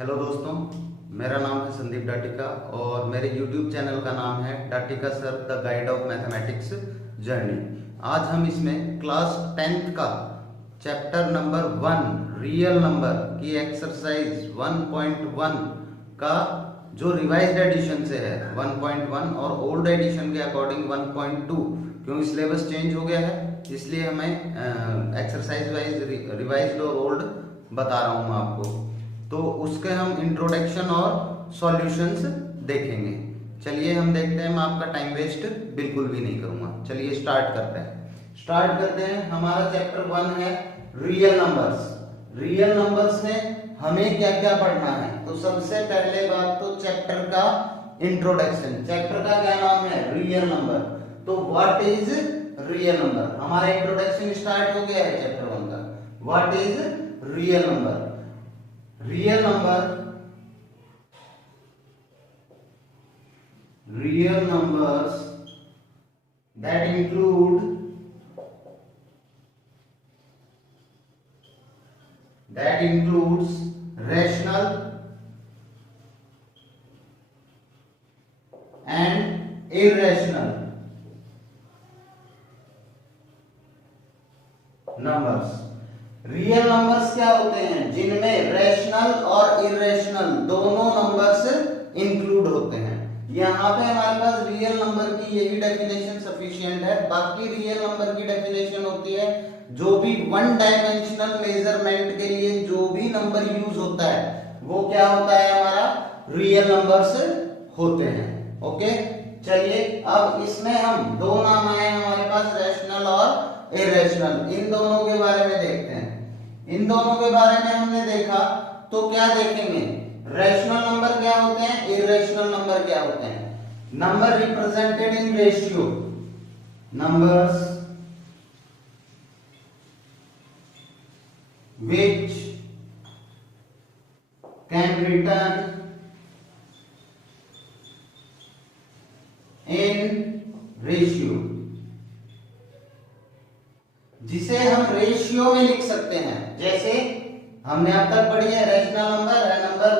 Hello दोस्तों, मेरा नाम है संदीप डाटिका और मेरे YouTube चैनल का नाम है डाटिका sir the guide of mathematics journey. आज हम इसमें क्लास 10th का चैप्टर नंबर 1 रियल नंबर की एक्सरसाइज 1.1 का जो रिवाइज्ड एडिशन से है 1.1 और ओल्ड एडिशन के अकॉर्डिंग 1.2, क्योंकि सिलेबस चेंज हो गया है इसलिए हमें एक्सरसाइज वाइज रिवाइज्ड और ओल्ड बता रहा हूँ मैं आपको। तो उसके हम इंट्रोडक्शन और सॉल्यूशंस देखेंगे। चलिए हम देखते हैं, मैं आपका टाइम वेस्ट बिल्कुल भी नहीं करूंगा। चलिए स्टार्ट करते हैं। हमारा चैप्टर 1 है रियल नंबर्स। रियल नंबर्स में हमें क्या क्या पढ़ना है, तो सबसे पहले बात तो चैप्टर का इंट्रोडक्शन। चैप्टर का क्या नाम है? Real number. तो व्हाट इज रियल नंबर, हमारा इंट्रोडक्शन स्टार्ट हो गया है चैप्टर 1 का। What is real number? Real numbers that include includes rational and irrational numbers। Real numbers क्या होते हैं? जिनमें रैशनल और इरेशनल दोनों नंबर्स इंक्लूड होते हैं। यहाँ पे हमारे पास रियल नंबर की यही डेफिनेशन सफिशिएंट है। बाकी रियल नंबर की डेफिनेशन होती है जो भी वन डायमेंशनल मेजरमेंट के लिए जो भी नंबर यूज होता है वो क्या होता है? हमारा रियल नंबर्स होते हैं। ओके, चलिए अब इसमें हम दो नाम आए हमारे पास, रैशनल और इरेशनल। इन दोनों के बारे में देखते हैं। इन दोनों के बारे में हमने देखा तो क्या देखेंगे? रैशनल नंबर क्या होते हैं, इरेशनल नंबर क्या होते हैं। Number represented in ratio, numbers which can return in ratio, जिसे हम रेशियो में लिख सकते हैं। जैसे हमने अब तक पढ़ी है rational number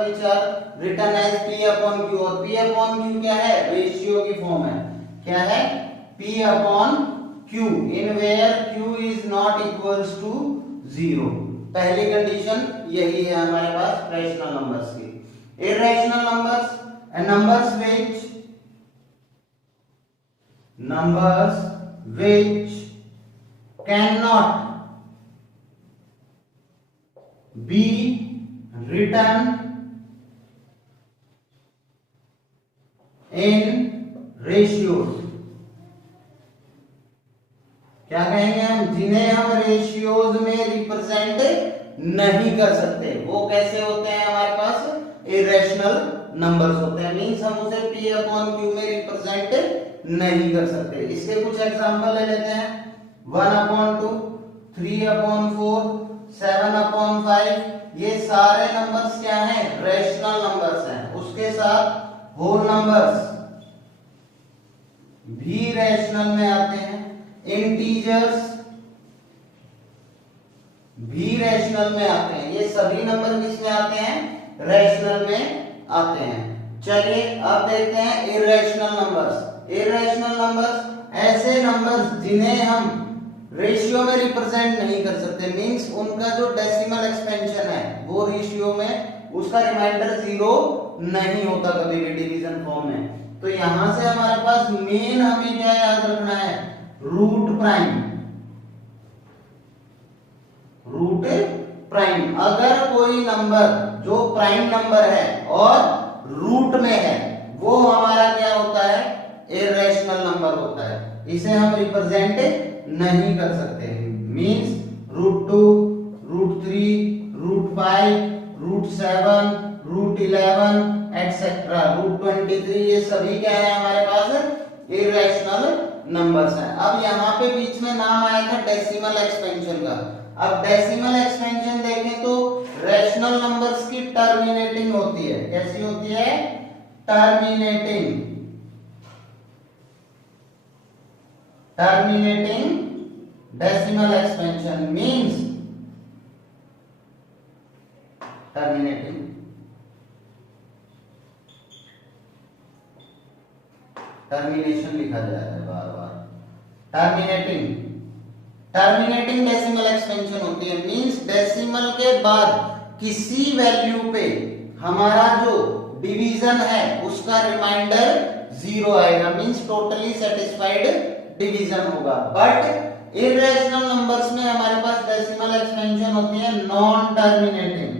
which are written as P upon Q, और P अपॉन Q क्या है? रेशियो की फॉर्म है। क्या है? P upon Q in where Q is not equals to 0। पहली कंडीशन यही है हमारे पास रैशनल नंबर्स की। Irrational numbers which cannot be written in ratios। क्या कहेंगे हम? जिन्हें हम रेशियोज में रिप्रेजेंट नहीं कर सकते। वो कैसे होते हैं? हमारे पास इरेशनल नंबर्स होते हैं। मींस हम उसे P अपॉन Q में रिप्रेजेंट नहीं कर सकते। इसके कुछ एग्जांपल ले लेते हैं। 1 अपॉन 2, 3 अपॉन 4, 7 अपॉन 5, ये सारे नंबर्स क्या हैं? रैशनल नंबर्स हैं। उसके साथ होल नंबर्स भी रैशनल में आते हैं। इंटीजर्स भी रैशनल में आते हैं। ये सभी नंबर किस में आते हैं? रैशनल में आते हैं। चलिए अब देखते हैं इरेशनल नंबर्स। इरेशनल नंबर्स ऐसे नंबर्स जिन्हें हम रेशियो में रिप्रेजेंट नहीं कर सकते। मींस उनका जो डेसिमल एक्सपेंशन है वो रेशियो में उसका रिमाइंडर 0 नहीं होता कभी भी डिवीजन फॉर्म में। तो यहां से हमारे पास मेन हमें क्या याद रखना है? Root prime. अगर कोई नंबर जो प्राइम नंबर है और रूट में है वो हमारा क्या होता है? इरेशनल नंबर होता है। इसे हम रिप्रेजेंट नहीं कर सकते। मींस √2, √3, √5, √7, √11 एटसेट्रा, √23, ये सभी क्या है हमारे पास? इरेशनल नंबर्स हैं। अब यहाँ पे बीच में नाम आया था डेसिमल एक्सपेंशन का। अब डेसिमल एक्सपेंशन देखें तो रैशनल नंबर्स की टर्मिनेटिंग होती है। कैसी होती है? Terminating decimal expansion means terminating termination लिखा जा रहा है बार बार, टर्मिनेटिंग डेसिमल एक्सपेंशन होती है, मींस डेसिमल के बाद किसी वैल्यू पे हमारा जो डिवीजन है उसका रिमाइंडर 0 आएगा, मींस टोटली सेटिस्फाइड डिवीजन होगा। बट इरेशनल नंबर्स में हमारे पास डेसिमल एक्सपेंशन होती है नॉन टर्मिनेटिंग।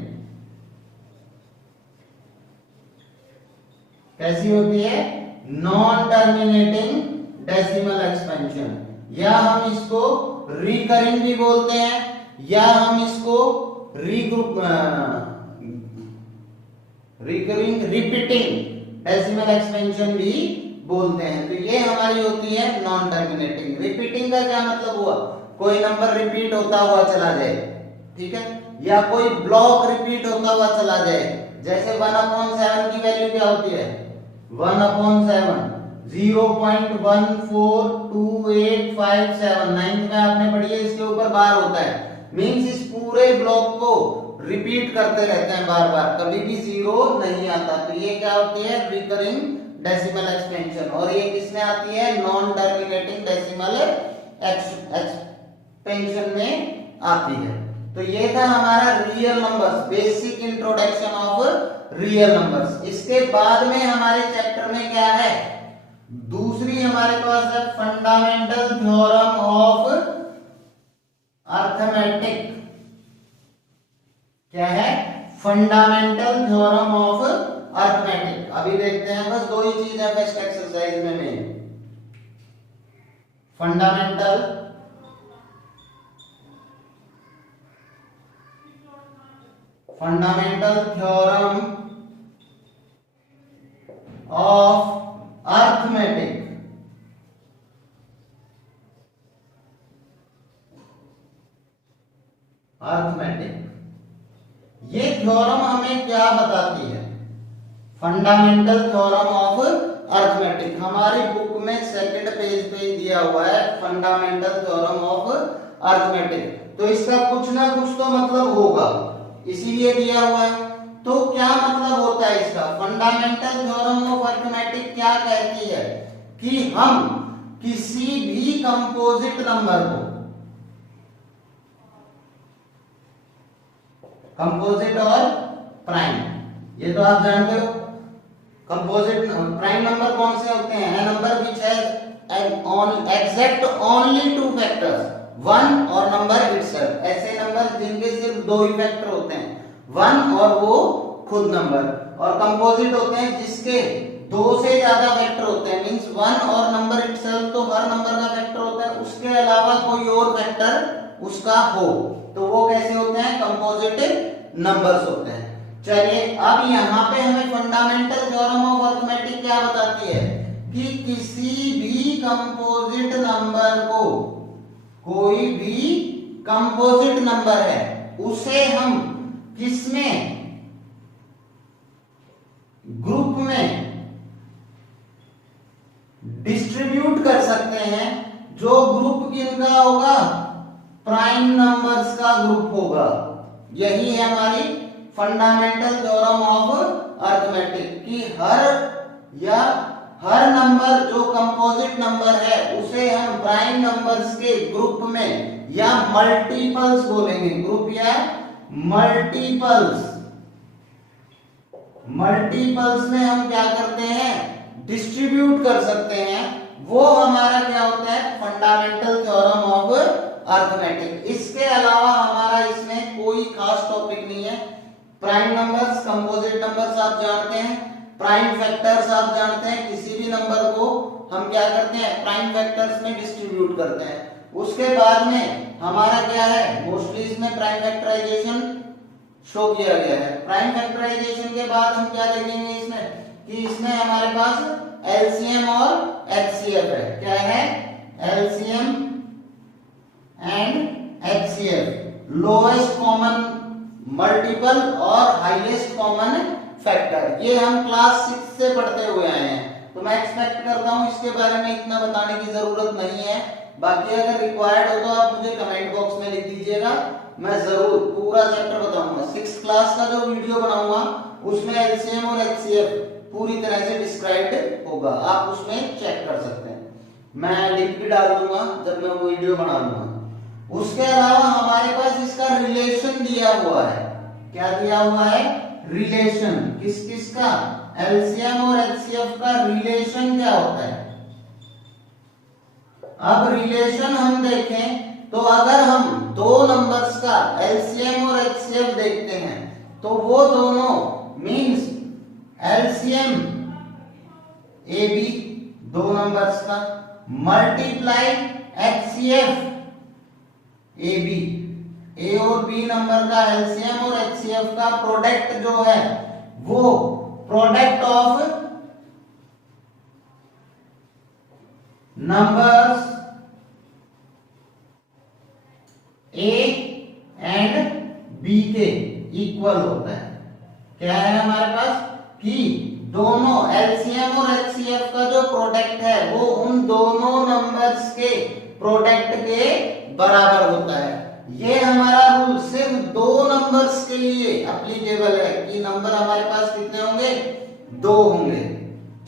कैसी होती है? नॉन टर्मिनेटिंग डेसिमल एक्सपेंशन, या हम इसको रिकरिंग भी बोलते हैं, या हम इसको रिकरिंग रिपीटिंग डेसिमल एक्सपेंशन भी बोलते हैं। तो ये हमारी होती है नॉन टर्मिनेटिंग। रिपीटिंग का क्या मतलब हुआ? कोई नंबर रिपीट होता हुआ चला जाए, ठीक है, या कोई ब्लॉक रिपीट होता हुआ चला जाए। जैसे 1/7 की वैल्यू क्या होती है? 1/7 0.142857, 9th में आपने पढ़ी है, इसके ऊपर बार होता है, मींस इस पूरे ब्लॉक को रिपीट करते रहते हैं बार बार, कभी भी 0 नहीं आता। तो ये क्या होती है? Recurring decimal expansion. और ये किसमें आती है? नॉन टर्मिनेटिंग डेसिमल एक्सपेंशन में आती है। तो ये था हमारा real numbers, basic introduction of real numbers. इसके बाद में हमारे चैप्टर में क्या है? दूसरी हमारे पास है फंडामेंटल थ्योरम ऑफ अर्थमेटिक। क्या है? Fundamental theorem of arithmetic. अभी देखते हैं, बस 2 ही चीज है बेस्ट एक्सरसाइज में फंडामेंटल थ्योरम ऑफ अर्थमेटिक। ये थ्योरम हमें क्या बताती है? फंडामेंटल थ्योरम ऑफ अर्थमेटिक हमारी बुक में 2nd पेज पे दिया हुआ है, फंडामेंटल थ्योरम ऑफ अर्थमेटिक। तो इसका कुछ ना कुछ तो मतलब होगा, इसीलिए दिया हुआ है। तो क्या मतलब होता है इसका? फंडामेंटल थ्योरम ऑफ अर्थमेटिक क्या कहती है कि हम किसी भी कंपोजिट नंबर को, कंपोजिट और प्राइम, ये तो आप जानते हो। कंपोजिट प्राइम नंबर कौन से होते हैं? है number which has exact only 2 factors, 1 और नंबर इटसेल्फ। ऐसे नंबर जिनके सिर्फ 2 ही फैक्टर होते हैं, 1 और वो खुद नंबर। और कंपोजिट होते हैं जिसके 2 से ज्यादा फैक्टर होते हैं, मींस 1 और नंबर इटसेल्फ तो हर नंबर का फैक्टर होता है, उसके अलावा कोई और फैक्टर उसका हो, तो वो कैसे होते हैं? कंपोजिट नंबर्स होते हैं। चलिए, अब यहाँ पे हमें फंडामेंटल थ्योरम ऑफ अर्थमेटिक क्या बताती है कि किसी भी कंपोजिट नंबर को, कोई भी कंपोजिट नंबर है, उसे हम किसमें? ग्रुप में डिस्ट्रीब्यूट कर सकते हैं। जो ग्रुप किनका होगा? प्राइम नंबर्स का ग्रुप होगा। यही है हमारी फंडामेंटल थ्योरम ऑफ अर्थमेटिक कि हर नंबर जो कंपोजिट नंबर है उसे हम प्राइम नंबर्स के ग्रुप में या मल्टीपल्स बोलेंगे, ग्रुप या मल्टीपल्स में हम क्या करते हैं? डिस्ट्रीब्यूट कर सकते हैं। वो हमारा क्या होता है? Fundamental theorem of arithmetic. इसके अलावा हमारा इसमें कोई खास टॉपिक नहीं है। प्राइम नंबर्स, कंपोजिट नंबर्स आप जानते हैं, प्राइम फैक्टर्स आप जानते हैं। किसी भी नंबर को हम क्या करते हैं? प्राइम फैक्टर्स में डिस्ट्रीब्यूट करते हैं। उसके बाद में हमारा क्या है? मोस्टली इसमें प्राइम फैक्टराइजेशन शो किया गया है। प्राइम फैक्टराइजेशन के बाद हम क्या देखेंगे इसमें कि इसमें हमारे पास एलसीएम और एचसीएफ है। क्या है? LCM and HCF, lowest common multiple और हाईएस्ट कॉमन फैक्टर। ये हम क्लास 6 से पढ़ते हुए आए हैं, तो मैं एक्सपेक्ट करता हूं इसके बारे में इतना बताने की जरूरत नहीं है। बाकी अगर रिक्वायर्ड हो तो आप मुझे कमेंट बॉक्स में लिख दीजिएगा, मैं जरूर पूरा चैप्टर बताऊंगा। 6th क्लास का जो वीडियो बनाऊंगा उसमें एलसीएम और एचसीएफ पूरी तरह से डिस्क्राइब्ड होगा, आप उसमें चेक कर सकते हैं। मैं लिंक भी डाल दूंगा जब मैं वो वीडियो बना लूंगा। उसके अलावा हमारे पास इसका रिलेशन दिया हुआ है। क्या दिया हुआ है? रिलेशन। किस किस का? एलसीएम और एचसीएफ का रिलेशन क्या होता है। अब रिलेशन हम देखें तो अगर हम दो नंबर्स का एलसीएम और एचसीएफ देखते हैं तो वो दोनों मींस एलसीएम ए बी दो नंबर्स का multiply HCF A B, A और बी नंबर का एलसीएम और एचसीएफ का प्रोडक्ट जो है वो product of numbers A and B के इक्वल होता है। क्या है हमारे पास कि दोनों एलसीएम और एचसीएफ का जो प्रोडक्ट है वो उन दोनों नंबर्स के प्रोडक्ट के बराबर होता है। ये हमारा रूल सिर्फ दो नंबर्स के लिए एप्लीकेबल है कि नंबर हमारे पास कितने होंगे? दो होंगे।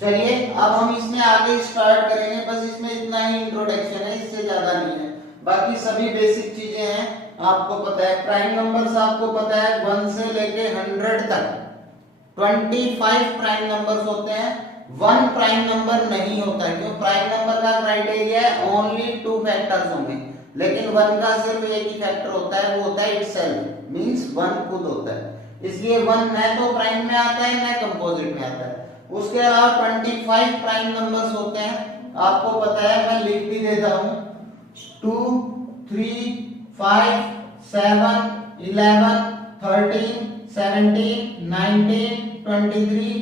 चलिए अब हम इसमें आगे स्टार्ट करेंगे, बस इसमें इतना ही इंट्रोडक्शन है, इससे ज्यादा नहीं है। बाकी सभी बेसिक चीजें हैं, आपको पता है। प्राइम नंबर्स आपको पता है 1 से लेके 100 तक 25 प्राइम नंबर्स होते हैं। 1 प्राइम नंबर नहीं होता है, क्यों? प्राइम नंबर का क्राइटेरिया है ओनली 2 फैक्टर्स होंगे, लेकिन 1 का सिर्फ एक ही फैक्टर होता है, वो होता है इटसेल्फ, मींस 1 खुद होता है। इसलिए 1 न तो प्राइम में आता है न कंपोजिट में आता है। उसके अलावा 25 प्राइम नंबर्स होते हैं, आपको पता है, मैं लिख भी देता हूं। 2 3 5 7 11 13 17 19 23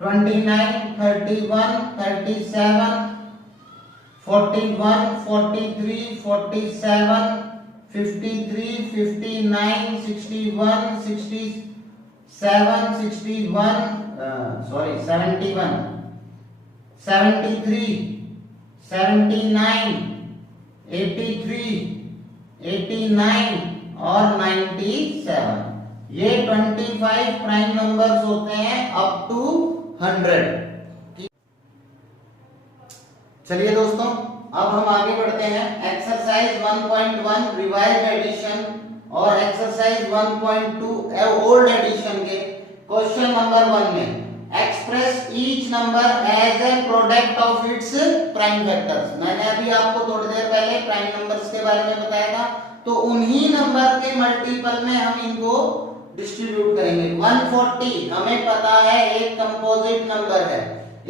29 31 37 41 43 47 53 59 61 67 61 71 73 79 83 89 और 97। ये 25 प्राइम नंबर्स होते हैं अप टू 100। चलिए दोस्तों अब हम आगे बढ़ते हैं। एक्सरसाइज 1.1 रिवाइज्ड एडिशन और एक्सरसाइज 1.2 ओल्ड एडिशन के क्वेश्चन नंबर 1 में express each number as a product of its prime factors. मैंने अभी आपको थोड़ी देर पहले प्राइम नंबर्स के बारे में बताया था, तो उन्हीं नंबर के मल्टीपल में हम इनको डिस्ट्रीब्यूट करेंगे। 140 हमें पता है एक कंपोजिट नंबर है,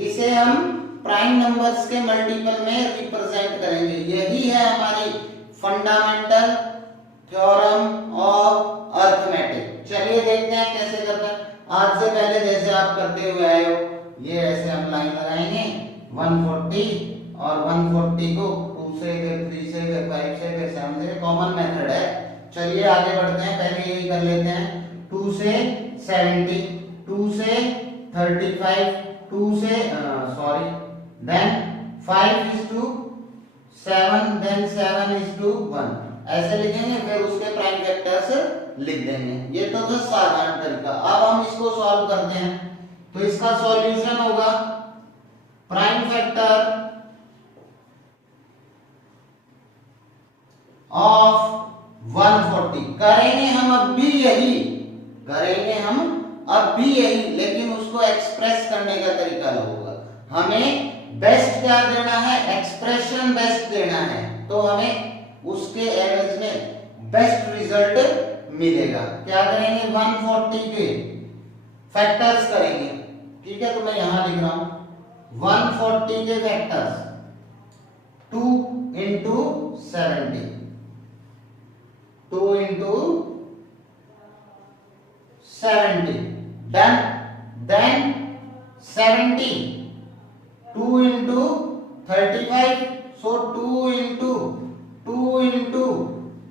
इसे हम प्राइम नंबर्स के मल्टीपल में रिप्रेजेंट करेंगे। यही है हमारी फंडामेंटल थ्योरम ऑफ अरिथमेटिक। चलिए देखते हैं कैसे करते हैं। आज से पहले जैसे आप करते हुए आए हो, ये ऐसे हम लाइन लगाएंगे 140 और 140 को 2 से फिर 3 से फिर 5 से फिर 7 से, कॉमन मेथड है। चलिए आगे बढ़ते हैं, पहले यही कर लेते हैं। 2 से 70, 2 से 35, 2 से then 5 is to 7, then 7 is to 1, ऐसे लिखेंगे, फिर उसके प्राइम फैक्टर्स लिख देंगे। ये तो था साधारण तरीका। अब हम इसको सॉल्व करते हैं, तो इसका सॉल्यूशन होगा प्राइम फैक्टर ऑफ 140। करेंगे हम अब भी यही, लेकिन उसको एक्सप्रेस करने का तरीका होगा। हमें बेस्ट क्या देना है? एक्सप्रेशन बेस्ट देना है, तो हमें उसके एवरेज में बेस्ट रिजल्ट मिलेगा। क्या करेंगे? 140 के फैक्टर्स करेंगे, ठीक है? तो मैं यहां लिख रहा हूं 140 के factors 2 into 70, 2 into 70, then 70, 2 into 35, so 2 into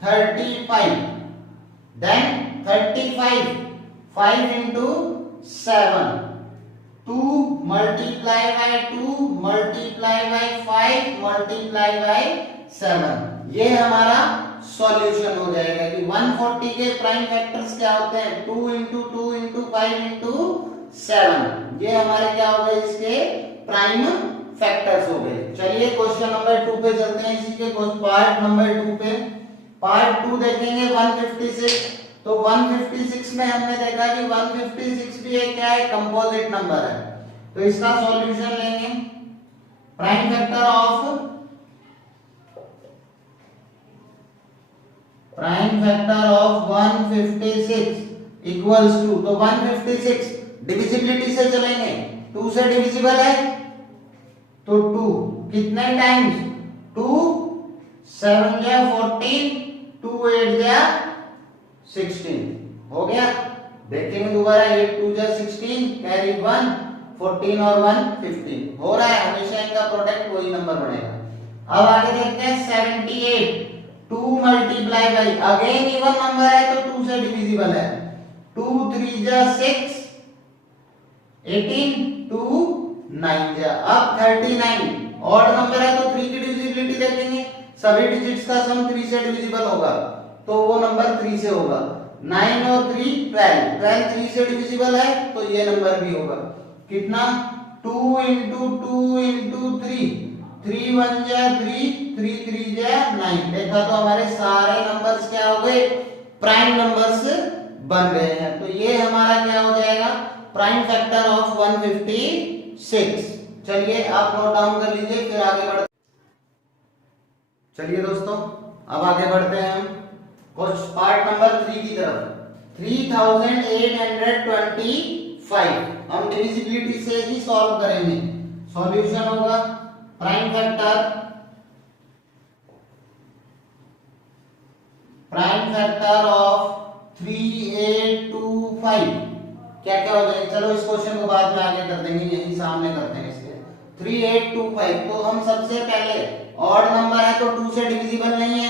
35, then 35, 5 into 7, 2 multiply by 2 multiply by 5 multiply by 7। ये हमारा सॉल्यूशन हो जाएगा कि 140 के प्राइम फैक्टर्स क्या होते हैं? 2 into 2 into 5 into 7। ये हमारे क्या हो गए, इसके प्राइम फैक्टर्स हो गए। चलिए क्वेश्चन नंबर 2 पे चलते हैं, इसी के पार्ट नंबर 2 पे। पार्ट 2 देखेंगे 156। तो 156 में हमने देखा कि 156 भी एक क्या है, कंपोजिट नंबर है। तो इसका सॉल्यूशन लेंगे। Prime factor of 156 equals to, तो 156 डिविजिबिलिटी से चलेंगे, 2 से डिविजिबल है तो 2 कितने टाइम्स, 2 7 या 14, 2 8 या 16 हो गया। देखेंगे दोबारा, 8 2 या 16 कैरी 1, 14 और 1 15 हो रहा है। हमेशा इनका प्रोडक्ट वही नंबर बनेगा। अब आगे देखते हैं 78, 2 multiply by, again even number है तो 2 से डिविजिबल है, 2 3 जा 6, 18, 2 9 जा, अब 39 ऑड नंबर है तो 3 की डिविजिबिलिटी देखेंगे, सभी डिजिट्स का सम 3 से डिविजिबल होगा तो वो नंबर 3 से होगा। 9 और 3 12, 12 3 से डिविजिबल है तो ये नंबर भी होगा। कितना, 2 into 2 into 3, 3 1 जा 3, 3 3 जा 9। देखा तो हमारे सारे नंबर्स क्या हो गए, प्राइम नंबर्स बन गए हैं। तो ये हमारा क्या हो जाएगा, प्राइम फैक्टर ऑफ 156। चलिए आप नोट डाउन कर लीजिए, फिर आगे बढ़ते। चलिए दोस्तों अब आगे बढ़ते हैं हम पार्ट नंबर 3 की तरफ। 3825 हम डिविजिबिलिटी से ही सॉल्व करेंगे। सॉल्यूशन होगा प्राइम फैक्टर ऑफ 3825 क्या क्या हो जाएगा। चलो इस क्वेश्चन को बाद में आगे कर देंगे, यही सामने करते हैं इसके। 3825 तो हम सबसे पहले ऑड नंबर है तो 2 से डिविजिबल नहीं है।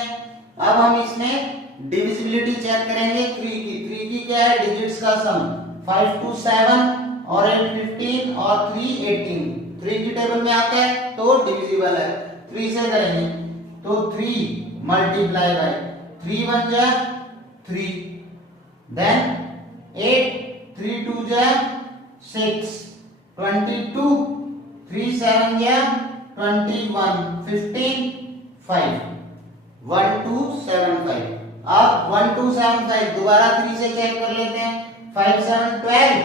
अब हम इसमें डिविजिबिलिटी चेक करेंगे 3 की क्या है, डिजिट्स का सम 5 2 7 और 8 15 और 3 18, 3 की टेबल में आता है तो डिविजिबल है। 3 से करेंगे तो 3 मल्टीप्लाई बाय 3 1 जा 3, देन 8 3 2 जा 6, 22 3 7 जा 21, 15 5, 1275। अब 1275 दोबारा 3 से चेक कर लेते हैं, 5 7 12,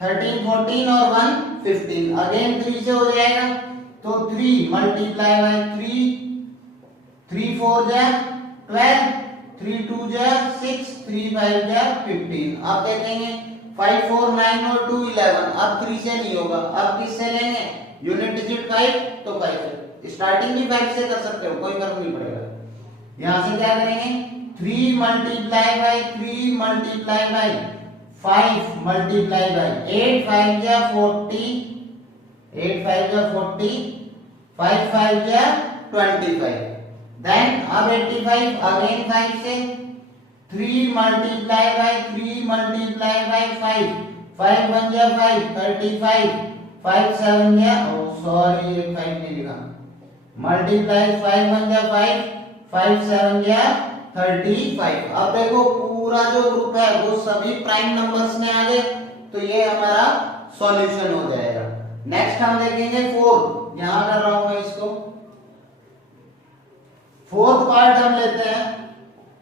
13 14 और 1 15, अगेन 3 से हो जाएगा तो 3 मल्टीप्लाई बाय 3, 3 4 जा 12, 3 2 जा 6, 3 5 जा 15। अब देखेंगे 5 4 9 और 2 11। अब 3 से नहीं होगा, अब किससे लेंगे, यूनिट डिजिट 5 तो 5 से, स्टार्टिंग भी 5 से कर सकते हो, कोई फर्क नहीं पड़ेगा। यहां से क्या करेंगे, 3 multiply by 3 multiply by 5 multiply by 8 5 जा 40, 8 5 जा 40, 5 5 जा 25, देन अब 85 अगेन 5 से 3 मल्टीप्लाई बाय 3 मल्टीप्लाई बाय 5, 5 1 जा 5 35, 5 7 जा, सॉरी 5 नहीं लिखा, मल्टीप्लाई 5 1 जा 5, 5 7 जा 35। अब देखो पूरा जो ग्रुप है वो सभी प्राइम नंबर्स में आ गए, तो ये हमारा सॉल्यूशन हो जाएगा। नेक्स्ट हम देखेंगे 4, यहां कर रहा हूं मैं इसको। फोर्थ पार्ट हम लेते हैं,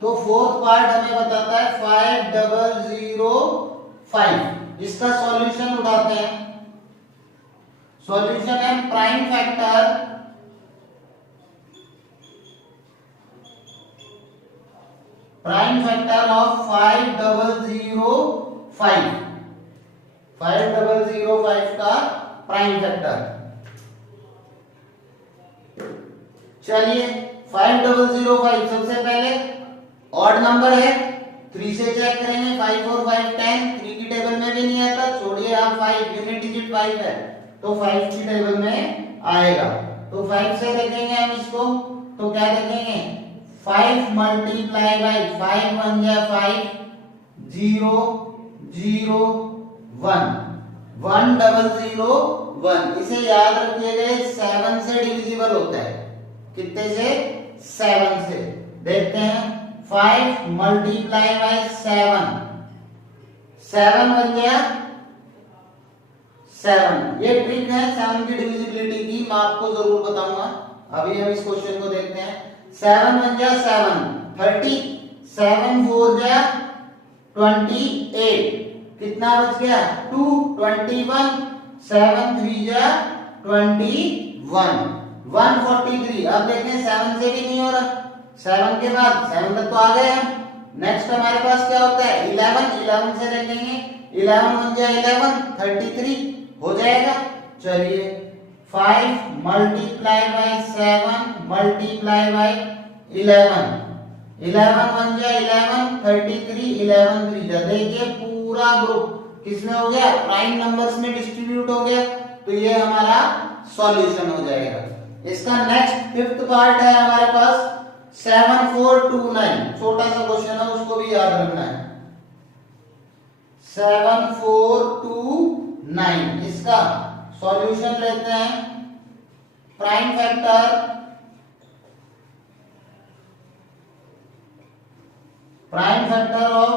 तो फोर्थ पार्ट हमें बताता है 5005। इसका सॉल्यूशन उठाते हैं। सॉल्यूशन है प्राइम फैक्टर ऑफ 5005 का प्राइम फैक्टर। चलिए 5005 सबसे पहले ऑड नंबर है, 3 से चेक करेंगे, 5 4 5 10, 3 की टेबल में भी नहीं आता, छोड़िए आप 5, यूनिट डिजिट 5 है तो 5 की टेबल में आएगा। तो 5 से देखेंगे हम इसको, तो क्या देखेंगे, 5 मल्टीप्लाई बाय 5 1 जा 5, 0 0 1, 1 0 0 1। इसे याद रखिएगा 7 से डिविजिबल होता है, कितने से, 7 से। देखते हैं 5 मल्टीप्लाई बाय 7, 7 1 जा 7। ये ट्रिक है 7 की डिविजिबिलिटी की, मैं आपको जरूर बताऊंगा। अभी हम इस क्वेश्चन को देखते हैं। 7 1 जा 7 30, 7 4 जा 28, कितना बच गया 2 21, 7 3 जा 21, 143। अब देखें 7 से भी नहीं हो रहा, 7 के बाद 7 तक तो आ गए हम। नेक्स्ट हमारे पास क्या होता है 11, 11 से देखेंगे 11 1 जा 11 33 हो जाएगा। चलिए 5 मल्टीप्लाई बाय 7 मल्टीप्लाई बाय 11, 11 1 जा 11 33, 11 3 जा, देखिए पूरा ग्रुप किसमें हो गया, प्राइम नंबर्स में डिस्ट्रीब्यूट हो गया। तो ये हमारा सॉल्यूशन हो जाएगा। इसका नेक्स्ट फिफ्थ पार्ट है हमारे पास 7429, छोटा सा क्वेश्चन है, उसको भी याद रखना है। 7429 इसका सॉल्यूशन लेते हैं। प्राइम फैक्टर ऑफ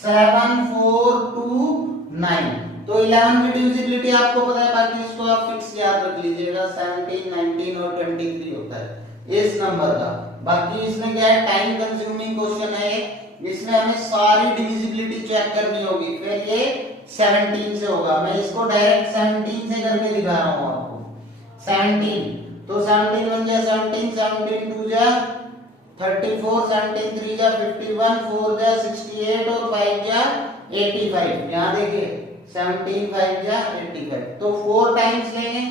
7429, तो 11 की डिविजिबिलिटी आपको पता है, बाकी इसको आप फिक्स याद रख लीजिएगा 17 19 और 23 होता है इस नंबर का। बाकी इसमें क्या है, टाइम कंज्यूमिंग क्वेश्चन है, इसमें हमें सारी डिविजिबिलिटी चेक करनी होगी। फिर ये 17 से होगा, मैं इसको डायरेक्ट 17 से करके दिखा रहा हूं आपको। 17 तो 17 1 जा 17, 17 2 जा 34, 17 3 जा 51, 4 जा 68 और 5 जा 85। यहां देखिए 17 5 जा 85, तो 4 टाइम्स लेंगे,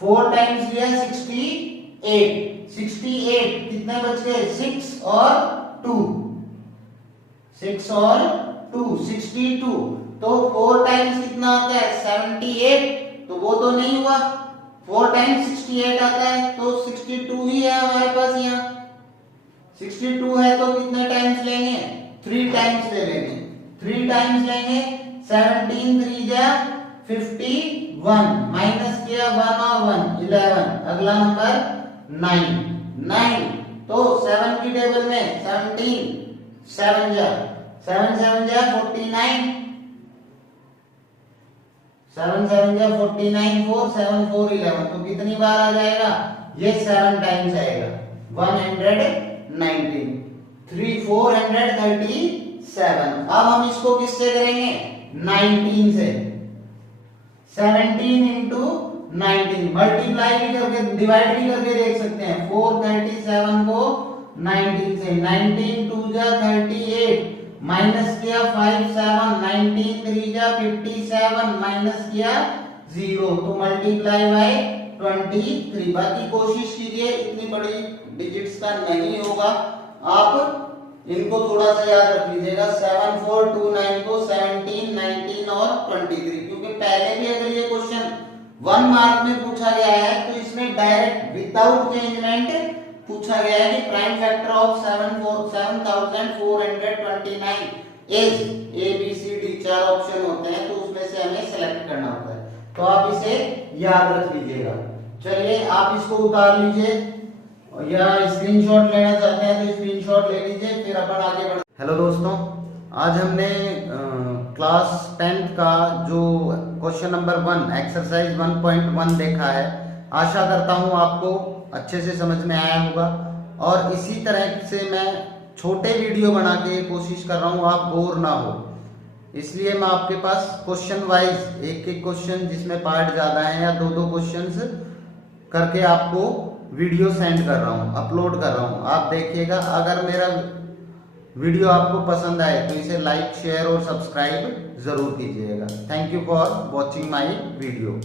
4 टाइम्स लिया 68, 68 कितने बच गए 6 और 2, 6 और 2 62, तो 4 टाइम्स कितना आता है 78, तो वो तो नहीं हुआ, 4 टाइम्स 68 आता है, तो 62 ही है हमारे पास। यहाँ 62 है तो कितने टाइम्स लेंगे 3 टाइम्स ले लेंगे, 3 टाइम्स लेंगे 17 3 जा 51, माइनस किया 1 और 1 11, अगला नंबर 9 9, तो 7 की टेबल में 17 7 जा 49, 7 7 जा 49, 4 7 4 11, तो कितनी बार आ जाएगा ये 7 टाइम्स आएगा 119, 437। अब हम इसको किससे करेंगे 19 से, 17 इंटू 19 मल्टीप्लाई भी करके डिवाइड भी करके देख सकते हैं। 437 को 19 से, 19 2 जा 38, माइनस किया 5 7, 19 3 जा 57, माइनस किया 0, तो मल्टीप्लाई बाय 23। बाकी कोशिश कीजिए इतनी बड़ी डिजिट्स का नहीं होगा, आप इनको थोड़ा सा याद रख लीजिएगा। 7429 को 17 19 और 23, क्योंकि पहले भी अगर ये क्वेश्चन 1 मार्क में पूछा गया है तो इसमें डायरेक्ट विदाउट चेंजमेंट पूछा गया है कि prime factor of 7429 is ABCD 4 option होते हैं, तो उसमें से हमें सेलेक्ट करना होता है, तो आप इसे याद रख लीजिएगा। चलिए आप इसको उतार लीजिए, या स्क्रीनशॉट लेना चाहते हैं तो स्क्रीनशॉट ले लीजिए, फिर अपन आगे बढ़। हेलो दोस्तों, आज हमने क्लास 10th का जो क्वेश्चन नंबर 1 एक्सरसाइज 1.1 देखा है। आशा करता हूं आपको अच्छे से समझ में आया होगा, और इसी तरह से मैं छोटे वीडियो बना के कोशिश कर रहा हूं आप बोर ना हो, इसलिए मैं आपके पास क्वेश्चन वाइज एक एक क्वेश्चन जिसमें पार्ट ज्यादा है या 2-2 क्वेश्चंस करके आपको वीडियो सेंड कर रहा हूं, अपलोड कर रहा हूं। आप देखिएगा, अगर मेरा वीडियो आपको पसंद आए तो इसे लाइक शेयर और सब्सक्राइब जरूर कीजिएगा। Thank you for watching my video.